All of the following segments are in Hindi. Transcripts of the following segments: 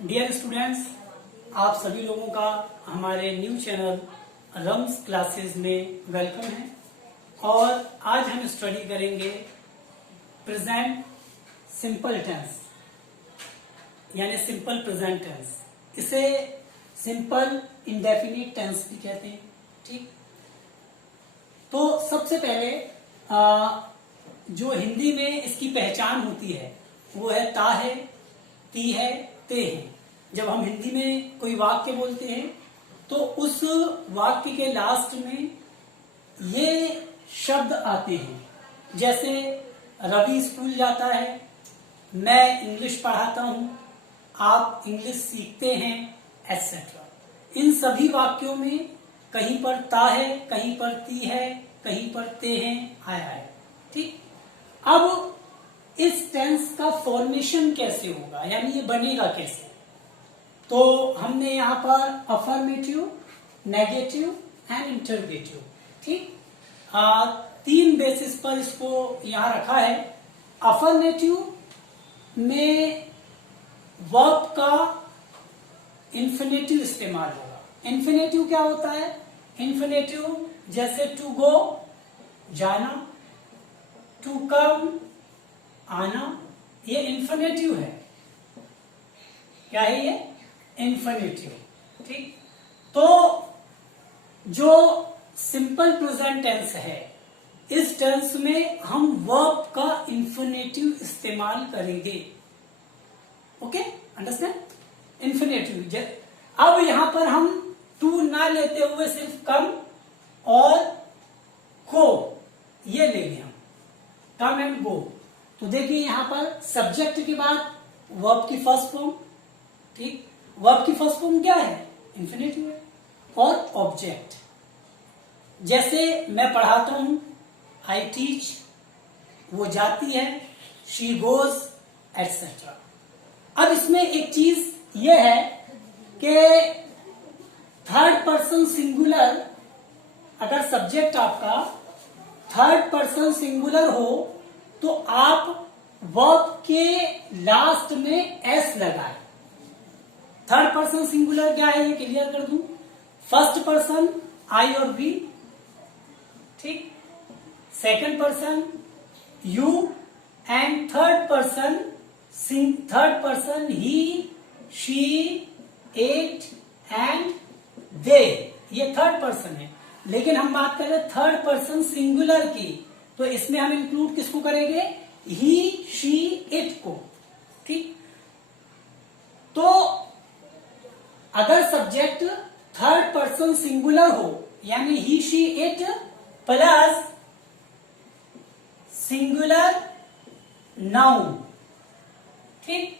डियर स्टूडेंट्स, आप सभी लोगों का हमारे न्यू चैनल रम्स क्लासेस में वेलकम है। और आज हम स्टडी करेंगे प्रेजेंट सिंपल टेंस यानी सिंपल प्रेजेंट टेंस। इसे सिंपल इंडेफिनिट टेंस भी कहते हैं। ठीक, तो सबसे पहले जो हिंदी में इसकी पहचान होती है वो है ता है, ती है, ते है। जब हम हिंदी में कोई वाक्य बोलते हैं तो उस वाक्य के लास्ट में ये शब्द आते हैं। जैसे रवि स्कूल जाता है, मैं इंग्लिश पढ़ाता हूं, आप इंग्लिश सीखते हैं, एटसेट्रा। इन सभी वाक्यों में कहीं पर ता है, कहीं पर ती है, कहीं पर ते है, आया है। ठीक, अब इस टेंस का फॉर्मेशन कैसे होगा, यानी ये बनेगा कैसे? तो हमने यहां पर अफर्मेटिव, नेगेटिव एंड इंटरगेटिव, ठीक, तीन बेसिस पर इसको यहां रखा है। अफर्मेटिव में वर्ब का इन्फिनेटिव इस्तेमाल होगा। इन्फिनेटिव क्या होता है? इन्फिनेटिव जैसे टू गो जाना, टू कम आना, ये इन्फिनेटिव है। क्या है ये? इन्फिनेटिव। ठीक, तो जो सिंपल प्रेजेंट टेंस है, इस टेंस में हम वर्ब का इन्फिनेटिव इस्तेमाल करेंगे। Okay, understand? इन्फिनेटिव। अब यहां पर हम टू ना लेते हुए सिर्फ कम और गो ये लेंगे हम, कम एंड गो। तो देखिए यहां पर सब्जेक्ट के बाद वर्ब की फर्स्ट फॉर्म। ठीक, वर्ब की फर्स्ट फॉर्म क्या है? इन्फिनेटिव है। और ऑब्जेक्ट, जैसे मैं पढ़ाता हूं, आई टीच, वो जाती है, शी गोज, एटसेट्रा। अब इसमें एक चीज यह है कि थर्ड पर्सन सिंगुलर, अगर सब्जेक्ट आपका थर्ड पर्सन सिंगुलर हो तो आप वर्ब के लास्ट में एस लगाए। थर्ड पर्सन सिंगुलर क्या है ये क्लियर कर दूं। फर्स्ट पर्सन आई और वी, ठीक, second person you and third person he, she, it and they. ये थर्ड पर्सन है, लेकिन हम बात कर रहे हैं थर्ड पर्सन सिंगुलर की, तो इसमें हम इंक्लूड किसको करेंगे? ही, शी, इट को। ठीक, तो अगर सब्जेक्ट थर्ड पर्सन सिंगुलर हो यानी he, she, it plus singular noun, ठीक,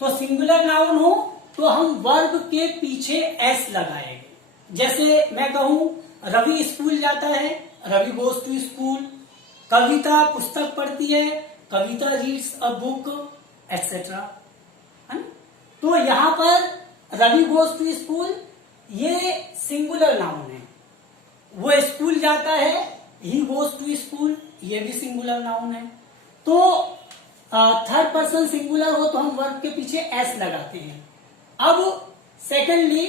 तो सिंगुलर नाउन हो तो हम वर्ब के पीछे एस लगाएंगे। जैसे मैं कहूं रवि स्कूल जाता है, रवि गोज टू स्कूल। कविता पुस्तक पढ़ती है, कविता रीड्स अ बुक, एटसेट्रा। तो यहां पर रवि गोज टू स्कूल ये सिंगुलर नाउन है। वो स्कूल जाता है, ही गोज टू स्कूल, ये भी सिंगुलर नाउन है। तो थर्ड पर्सन सिंगुलर हो तो हम वर्ब के पीछे एस लगाते हैं। अब सेकेंडली,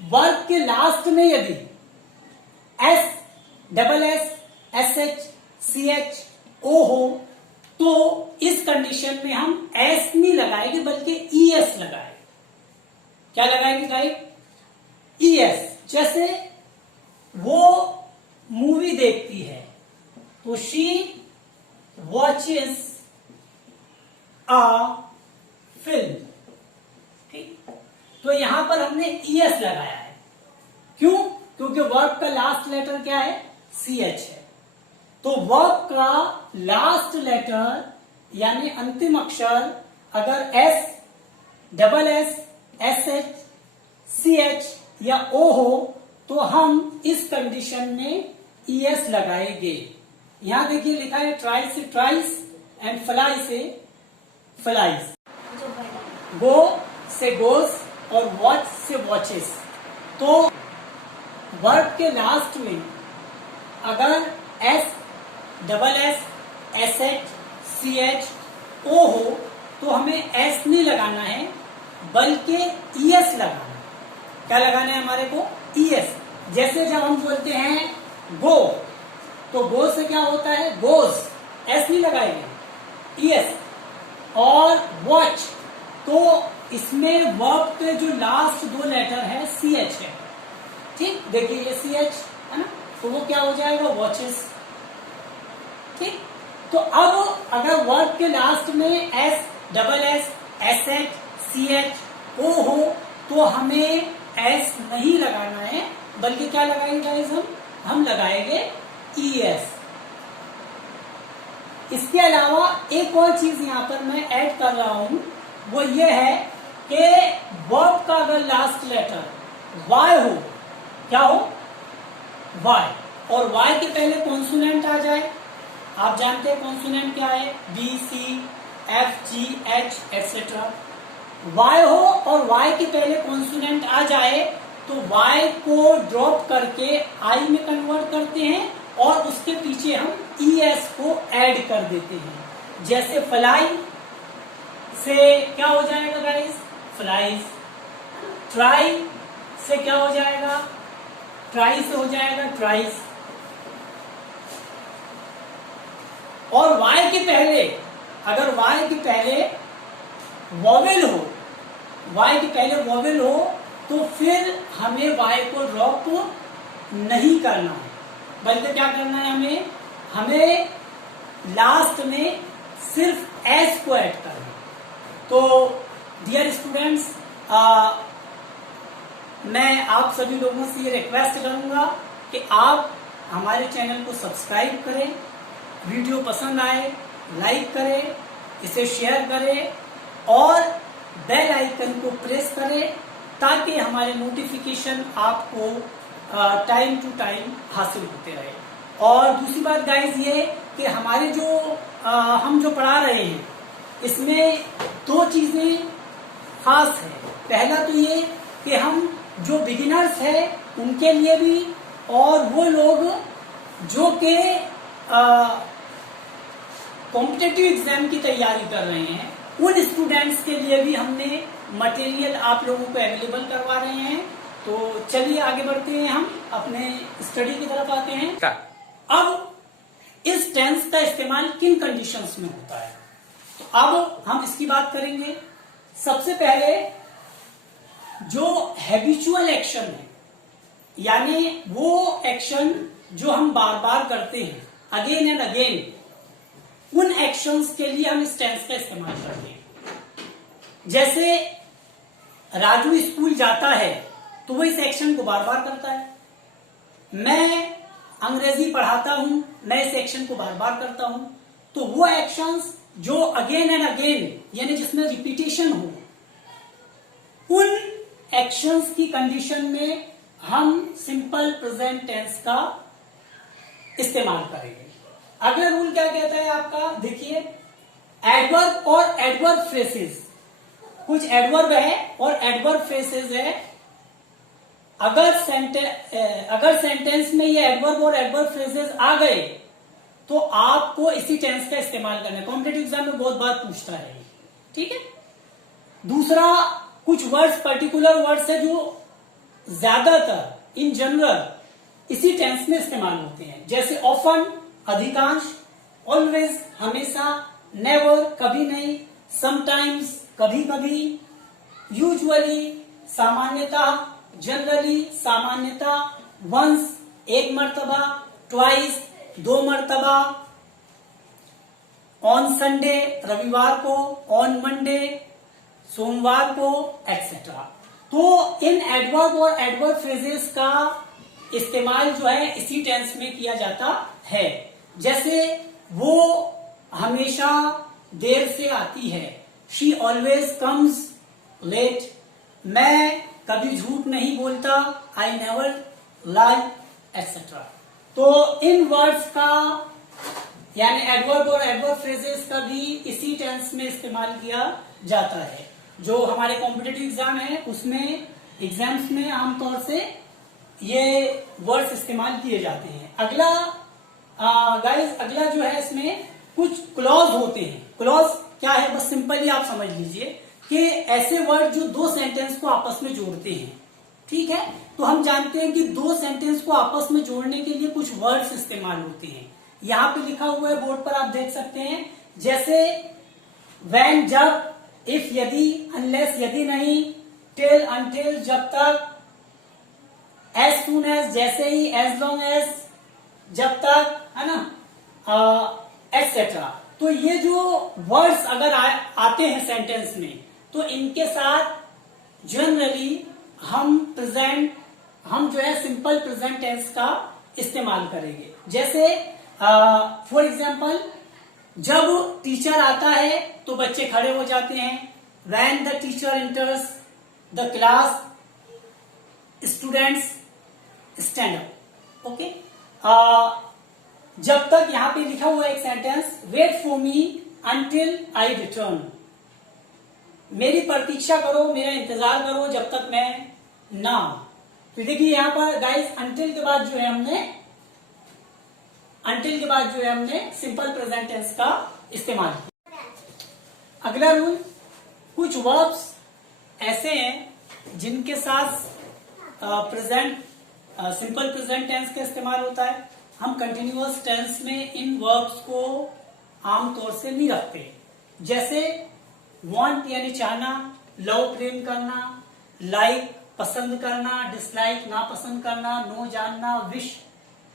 वर्ब के लास्ट में यदि S, double S, S H, C H, O हो तो इस कंडीशन में हम एस नहीं लगाएंगे बल्कि ई एस लगाएंगे। क्या लगाएंगे गाइड? E S. जैसे वो मूवी देखती है तो शी वॉचेस अ फिल्म। ठीक, तो यहां पर हमने ई एस लगाया है। क्यों? क्योंकि वर्ब का लास्ट लेटर क्या है? सी एच है। तो वर्ब का लास्ट लेटर यानी अंतिम अक्षर अगर S, double S, S H, C H या ओ हो तो हम इस कंडीशन में ई एस लगाएंगे। यहां देखिए लिखा है ट्राई से ट्राइस एंड फ्लाई से फ्लाइज। गो से गोस और वॉच से वॉचेस। तो वर्ब के लास्ट में अगर S, double S, S H, C H, O हो तो हमें एस नहीं लगाना है बल्कि ईएस लगाना है। क्या लगाना है हमारे को? ईएस। जैसे जब हम बोलते हैं गो, तो गो से क्या होता है? गोज, एस नहीं लगाएंगे, ईएस। और वॉच, तो इसमें वर्ब पे जो लास्ट दो लेटर है सीएच है, ठीक, देखिए ये सीएच है ना, तो वो क्या हो जाएगा? वॉचेस। ठीक, तो अब अगर वर्ब के लास्ट में S, double S, S H, C H, O हो, तो हमें एस नहीं लगाना है बल्कि क्या लगाएंगे गाइस? हम लगाएंगे ईएस। इसके अलावा एक और चीज यहां पर मैं ऐड कर रहा हूं, वो ये है कि वर्ब का अगर लास्ट लेटर वाई हो, क्या हो? वाई, और वाई के पहले कॉन्सोनेंट आ जाए, आप जानते हैं कॉन्सोनेंट क्या है? बी, सी, एफ, जी, एच एक्सेट्रा। वाई हो और वाई के पहले कॉन्सोनेंट आ जाए तो वाई को ड्रॉप करके आई में कन्वर्ट करते हैं और उसके पीछे हम ईएस को ऐड कर देते हैं। जैसे फ्लाई से क्या हो जाएगा गाइस? फ्लाइज। ट्राई से क्या हो जाएगा? ट्राई से हो जाएगा ट्राइज। और वाई के पहले, अगर वाई के पहले वॉवेल हो, वाई के पहले वॉवेल हो, तो फिर हमें वाई को ड्रॉप नहीं करना है बल्कि क्या करना है? हमें लास्ट में सिर्फ एस को ऐड करना है। तो डियर स्टूडेंट्स, मैं आप सभी लोगों से ये रिक्वेस्ट करूंगा कि आप हमारे चैनल को सब्सक्राइब करें, वीडियो पसंद आए लाइक करें, इसे शेयर करें और बेल आइकन को प्रेस करें ताकि हमारे नोटिफिकेशन आपको टाइम टू टाइम हासिल होते रहे। और दूसरी बात गाइस ये कि हमारे जो हम जो पढ़ा रहे हैं इसमें दो चीजें खास है। पहला तो ये कि हम जो बिगिनर्स है उनके लिए भी, और वो लोग जो कि कॉम्पिटिटिव एग्जाम की तैयारी कर रहे हैं उन स्टूडेंट्स के लिए भी हमने मटेरियल आप लोगों को अवेलेबल करवा रहे हैं। तो चलिए आगे बढ़ते हैं, हम अपने स्टडी की तरफ आते हैं। अब इस टेंस का इस्तेमाल किन कंडीशंस में होता है, तो अब हम इसकी बात करेंगे। सबसे पहले जो हैबिचुअल एक्शन है, यानी वो एक्शन जो हम बार बार करते हैं अगेन एंड अगेन, उन एक्शंस के लिए हम इस टेंस का इस्तेमाल करते हैं। जैसे राजू स्कूल जाता है तो वो इस एक्शन को बार बार करता है। मैं अंग्रेजी पढ़ाता हूं, मैं इस एक्शन को बार बार करता हूं। तो वो एक्शंस जो अगेन एंड अगेन यानी जिसमें रिपीटेशन हो, उन एक्शंस की कंडीशन में हम सिंपल प्रेजेंट टेंस का इस्तेमाल करेंगे। अगला रूल क्या कहता है आपका? देखिए, एडवर्ब और एडवर्ब फ्रेसेस, कुछ एडवर्ब है और एडवर्ब फ्रेसेस है। अगर सेंटेंस में ये एडवर्ब और एडवर्ब फ्रेसेस आ गए तो आपको इसी टेंस का इस्तेमाल करना है। कॉम्पिटिटिव एग्जाम में बहुत बार पूछता है, ठीक है। दूसरा, कुछ वर्ड्स, पर्टिकुलर वर्ड्स है जो ज्यादातर इन जनरल इसी टेंस में इस्तेमाल होते हैं। जैसे ऑफन अधिकांश, ऑलवेज हमेशा, नेवर कभी नहीं, समटाइम्स कभी कभी, यूजुअली सामान्यतः, जनरली सामान्यतः, वंस एक मर्तबा, ट्वाइस दो मर्तबा, ऑन संडे रविवार को, ऑन मंडे सोमवार को, एक्सेट्रा। तो इन एडवर्ब और एडवर्ब फ्रेजेस का इस्तेमाल जो है इसी टेंस में किया जाता है। जैसे वो हमेशा देर से आती है, शी ऑलवेज कम्स लेट, मैं कभी झूठ नहीं बोलता, आई नेवर लाई, एक्सेट्रा। तो इन वर्ड्स का यानी एडवर्ब और एडवर्ब फ्रेजेस का भी इसी टेंस में इस्तेमाल किया जाता है। जो हमारे कॉम्पिटिटिव एग्जाम है उसमें, एग्जाम्स में आमतौर से ये वर्ड्स इस्तेमाल किए जाते हैं। अगला गाइस, अगला जो है इसमें कुछ क्लॉज होते हैं। क्लॉज क्या है, बस सिंपली आप समझ लीजिए कि ऐसे वर्ड जो दो सेंटेंस को आपस में जोड़ते हैं। ठीक है, तो हम जानते हैं कि दो सेंटेंस को आपस में जोड़ने के लिए कुछ वर्ड्स इस्तेमाल होते हैं। यहां पे लिखा हुआ है बोर्ड पर, आप देख सकते हैं, जैसे व्हेन जब, इफ यदि, अनलेस यदि नहीं, टिल अनटिल जब तक, एज सून एज जैसे ही, एज लॉन्ग एज जब तक, है ना, एटसेट्रा। तो ये जो वर्ड्स अगर आते हैं सेंटेंस में, तो इनके साथ जनरली हम जो है सिंपल प्रेजेंट टेंस का इस्तेमाल करेंगे। जैसे फॉर एग्जाम्पल, जब टीचर आता है तो बच्चे खड़े हो जाते हैं। When the teacher enters the class, students stand up. Okay, जब तक, यहां पे लिखा हुआ एक sentence, wait for me until I return, मेरी प्रतीक्षा करो, मेरा इंतजार करो जब तक मैं ना आऊं। तो देखिए यहां पर गाइस, अंटिल के बाद जो है हमने सिंपल प्रेजेंट टेंस का इस्तेमाल किया। अगला रूल, कुछ वर्ब्स ऐसे हैं जिनके साथ सिंपल प्रेजेंट टेंस का इस्तेमाल होता है। हम कंटिन्यूअस टेंस में इन वर्ब्स को आमतौर से नहीं रखते। जैसे वांट यानी चाहना, लव प्रेम करना, लाइक पसंद करना, डिसलाइक नापसंद करना, नो जानना, विश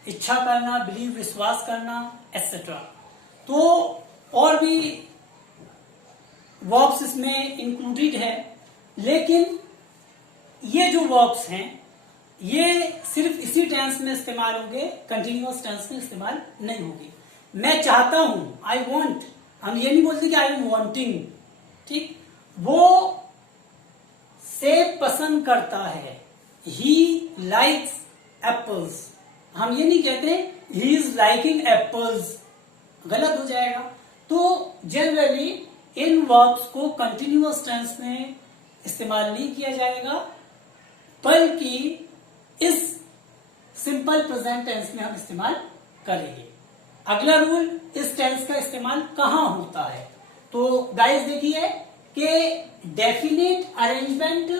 इच्छा करना, बिलीव विश्वास करना, एटसेट्रा। तो और भी वर्ब्स इसमें इंक्लूडेड है, लेकिन ये जो वर्ब्स हैं ये सिर्फ इसी टेंस में इस्तेमाल होंगे, कंटिन्यूअस टेंस में इस्तेमाल नहीं होगी। मैं चाहता हूं, आई वॉन्ट, हम ये नहीं बोलते कि आई एम वॉन्टिंग। ठीक, वो सेब पसंद करता है, ही लाइक्स एप्पल्स, हम ये नहीं कहते ही इज लाइकिंग एप्पल्स, गलत हो जाएगा। तो जनरली इन वर्ब्स को कंटिन्यूअस टेंस में इस्तेमाल नहीं किया जाएगा, बल्कि इस सिंपल प्रेजेंट टेंस में हम इस्तेमाल करेंगे। अगला रूल, इस टेंस का इस्तेमाल कहां होता है। तो गाइस देखिए कि डेफिनेट अरेंजमेंट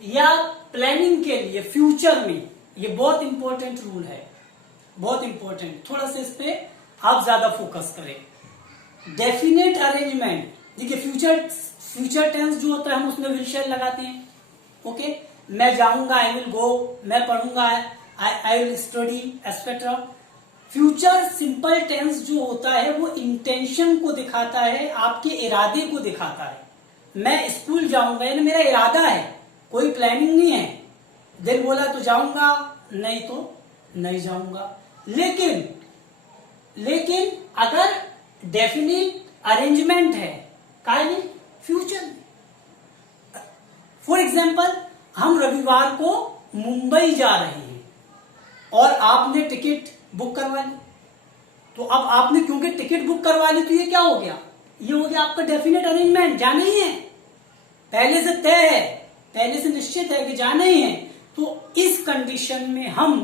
या प्लानिंग के लिए फ्यूचर में, ये बहुत इंपॉर्टेंट रूल है, बहुत इंपॉर्टेंट, थोड़ा सा इस पे आप ज्यादा फोकस करें। डेफिनेट अरेंजमेंट, देखिए फ्यूचर टेंस जो होता है हम उसमें विल शैल लगाते हैं। ओके, मैं जाऊंगा, आई विल गो, मैं पढ़ूंगा, I will study, etcetera. Future simple tense जो होता है वो इंटेंशन को दिखाता है, आपके इरादे को दिखाता है। मैं स्कूल जाऊंगा, यानी मेरा इरादा है, कोई प्लानिंग नहीं है, दिल बोला तो जाऊंगा, नहीं तो नहीं जाऊंगा। लेकिन अगर डेफिनेट अरेंजमेंट है, काहे में, फ्यूचर में। फॉर एग्जाम्पल, हम रविवार को मुंबई जा रहे हैं और आपने टिकट बुक करवा ली, तो अब आपने क्योंकि टिकट बुक करवा ली तो ये क्या हो गया, ये हो गया आपका डेफिनेट अरेंजमेंट, जाना ही है, पहले से तय है, पहले से निश्चित है कि जाना ही है। तो इस कंडीशन में हम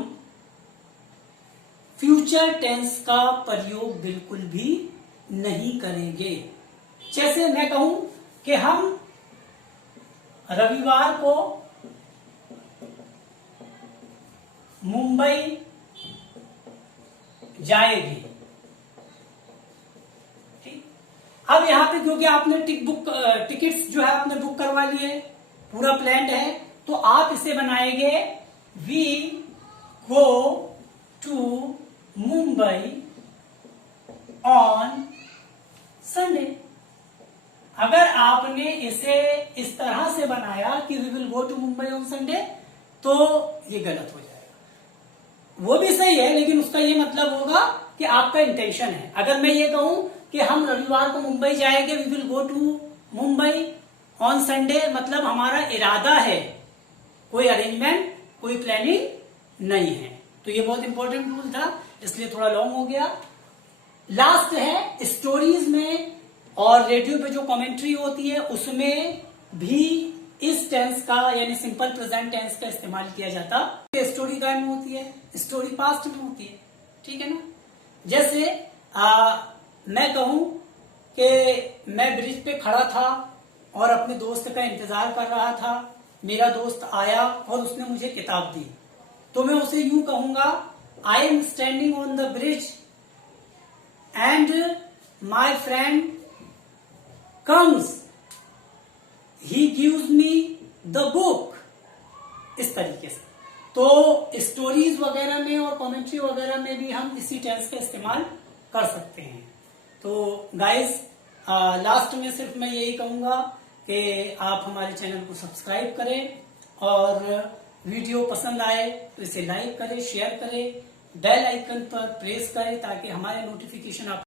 फ्यूचर टेंस का प्रयोग बिल्कुल भी नहीं करेंगे। जैसे मैं कहूं कि हम रविवार को मुंबई जाएंगे, ठीक। अब यहां पे क्योंकि आपने टिकट्स जो है आपने बुक करवा लिए, पूरा प्लान है, तो आप इसे बनाएंगे we go to Mumbai on Sunday. अगर आपने इसे इस तरह से बनाया कि we will go to Mumbai on Sunday, तो ये गलत हो जाएगा। वो भी सही है, लेकिन उसका ये मतलब होगा कि आपका इंटेंशन है। अगर मैं ये कहूं कि हम रविवार को मुंबई जाएंगे, we will go to Mumbai on Sunday, मतलब हमारा इरादा है, कोई अरेंजमेंट, कोई प्लानिंग नहीं है। तो ये बहुत इंपॉर्टेंट रूल था, इसलिए थोड़ा लॉन्ग हो गया। लास्ट है, स्टोरीज में और रेडियो पे जो कमेंट्री होती है उसमें भी इस टेंस का यानी सिंपल प्रेजेंट टेंस का इस्तेमाल किया जाता है। स्टोरी टाइम में होती है, स्टोरी पास्ट में होती है, ठीक है ना। जैसे मैं कहूं कि मैं ब्रिज पे खड़ा था और अपने दोस्त का इंतजार कर रहा था। मेरा दोस्त आया और उसने मुझे किताब दी, तो मैं उसे यूं कहूंगा, I am standing on the bridge and my friend comes, he gives me the book. इस तरीके से तो स्टोरीज वगैरह में और कमेंट्री वगैरह में भी हम इसी टेंस का इस्तेमाल कर सकते हैं। तो गाइस, लास्ट में सिर्फ मैं यही कहूंगा कि आप हमारे चैनल को सब्सक्राइब करें और वीडियो पसंद आए तो इसे लाइक करें, शेयर करें, बेल आइकन पर प्रेस करें ताकि हमारे नोटिफिकेशन आप